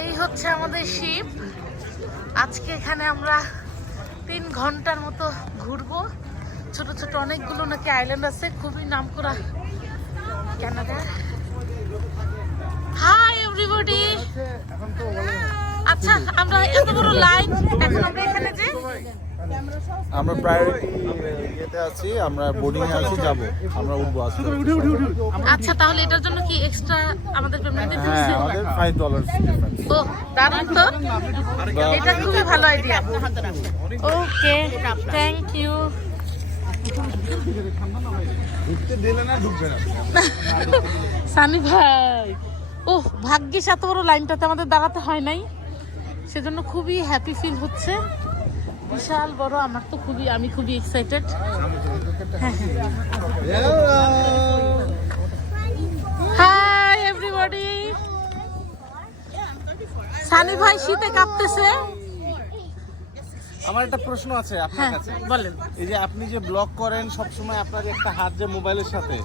এই হচ্ছে আমাদের শিপ। আজকে এখানে আমরা 3 ঘন্টার মতো ঘুরবো। ছোট ছোট অনেকগুলো নাকি আইল্যান্ড আছে, খুবই নামকরা কানাডা। Hi everybody. আচ্ছা, আমরা এত বড় লাইন, এখন আমরা এখানে যে আমরা প্রায়োরিটি ইয়েতে আছি, আমরা বোর্ডিং এ আছি, যাব আমরা উঠবো আজকে। আচ্ছা, তাহলে এটার জন্য কি এক্সট্রা আমাদের পেমেন্ট দিতে হ্যাঁ, হবে? আমাদের $5 ডিফারেন্স। ও দারুণ তো, এটা খুবই ভালো আইডিয়া। Okay, thank you. ঢুকতে দিলে না, ঢুকবে না। সানি ভাই, ও ভাগ্যিস এত বড় লাইনটাতে আমাদের দাঁড়াতে হয় নাই, সেজন্য খুবই হ্যাপি ফিল হচ্ছে। বিশাল বড়, আমার তো আমি খুবই এক্সাইটেড। Hi everybody. সানি ভাই শীতে কাঁপতেছে। আমার একটা প্রশ্ন আছে আপনার কাছে। বলেন। এই যে আপনি যে ব্লগ করেন সব সময়, আপনার একটা হাত যে মোবাইলের সাথে,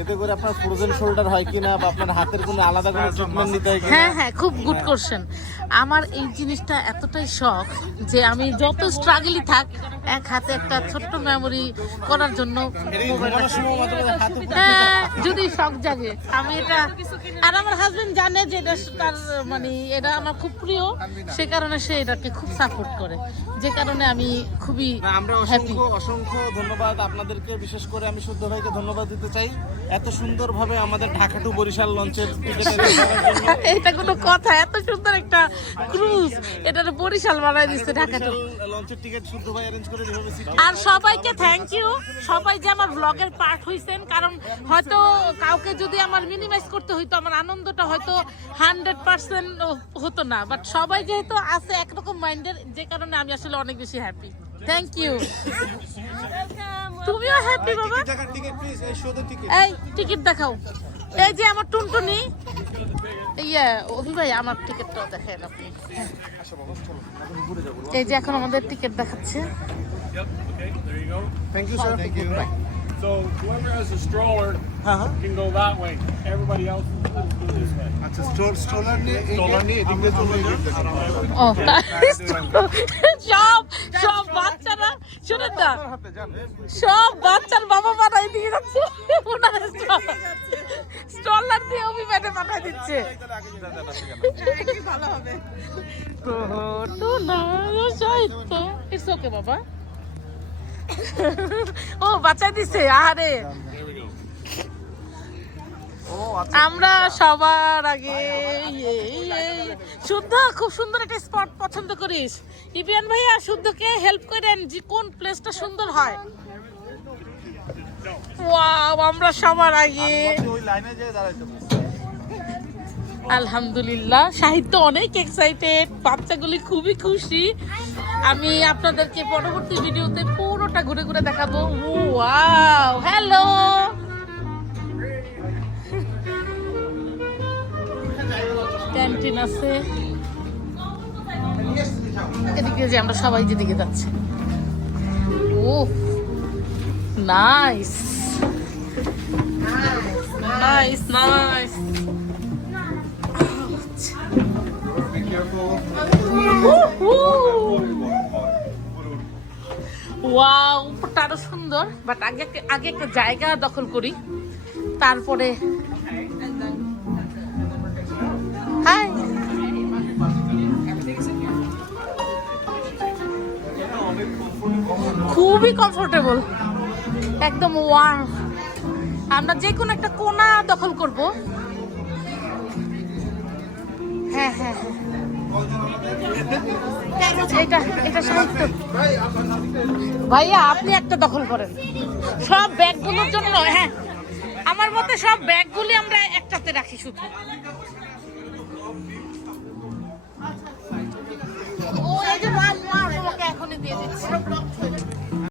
এতে করে আপনার ফ্রোজেন শোল্ডার হয় কিনা, বা আপনার হাতের কোনো আলাদা কোনো ট্রিটমেন্ট নিতে হয় কিনা? হ্যাঁ হ্যাঁ, খুব গুড কোশ্চেন। আমার এই জিনিসটা এতটাই শখ যে আমি যত স্ট্রাগলই থাক, এক হাতে একটা ছোট্ট মেমোরি করার জন্য হ্যাঁ, যদি শখ জাগে আমি এটা। আর আমার হাজবেন্ড জানে যে এটা তার মানে এটা আমার খুব প্রিয়, সে কারণে সে এটাকে খুব সাপোর্ট করে, যে কারণে আমি খুবই আমরা হ্যাপি। অসংখ্য ধন্যবাদ আপনাদেরকে, বিশেষ করে আমি শুদ্ধ ভাইকে ধন্যবাদ দিতে চাই এত সুন্দরভাবে আমাদের ঢাকা টু বরিশাল লঞ্চের এটা কোনো কথা? এত সুন্দর একটা ক্রুজ, এটা বরিশাল বানাই দিচ্ছে ঢাকা টু লঞ্চের টিকিট শুদ্ধ ভাই অ্যারেঞ্জ করে দিয়েছে। আর সবাইকে থ্যাংক ইউ, সবাই যে আমার ব্লগের পার্ট হইছেন। কারণ হয়তো কাউকে যদি আমার মিনিমাইজ করতে হইতো, আমার আনন্দটা হয়তো 100% হতো না, বাট সবাই যেহেতু আছে একরকম মাইন্ডের, যে কারণে আমি আসলে অনেক বেশি হ্যাপি। Thank you. তুমিও হ্যাপি বাবা? এই টিকিট দেখাও। এই যে আমার টুনটুনি, অভি ভাই আমার টিকিটটাও দেখেন আপনি। এই যে এখন আমাদের টিকিট দেখাচ্ছে। Yep. Okay. There you go. Thank you, sir. Thank you. So whoever has a stroller can go that way. Everybody else will go this way. আচ্ছা, স্ট্রোলার নিয়ে এদিকে চলে যান। ও সব বাচ্চারা শুনেন না, সব বাচ্চার বাবা মারা এদিকে যাচ্ছে, স্ট্রলার দিয়ে অভিমানে পাঠাই দিচ্ছে। তো না ইটস ওকে বাবা। ও বাচ্চা দিছে, আরে আমরা সবার আগে। শুদ্ধ খুব সুন্দর একটা স্পট পছন্দ করিস, ইবিয়ান ভাইয়া শুদ্ধকে হেল্প করেন যে কোন প্লেসটা সুন্দর হয়। ওয়াও, আমরা সবার আগে। আলহামদুলিল্লাহ, সাহিত্য অনেক এক্সাইটেড, বাচ্চাগুলি খুবই খুশি। আমি আপনাদেরকে পরবর্তী ভিডিওতে পুরোটা ঘুরে ঘুরে দেখাবো। Wow, hello. ক্যান্টিন আছে এদিকে, যে আমরা সবাই যেদিকে যাচ্ছি। ও নাইস নাইস নাইস। ওয়াও, উপরটা আরো সুন্দর, বাট আগে একটা জায়গা দখল করি, তারপরে। হাই, খুবই কমফোর্টেবল, একদম ওয়ার্ম। আমরা যে কোনো একটা কোণা দখল করব। হ্যাঁ হ্যাঁ হ্যাঁ, এটা সাহিত্য। ভাইয়া আপনি একটা দখল করেন সব ব্যাগগুলোর জন্য। হ্যাঁ, আমার মতে সব ব্যাগগুলি আমরা একটাতে রাখি শুধু। ও এই যে তোমাকে এখনই দিয়ে দিচ্ছি।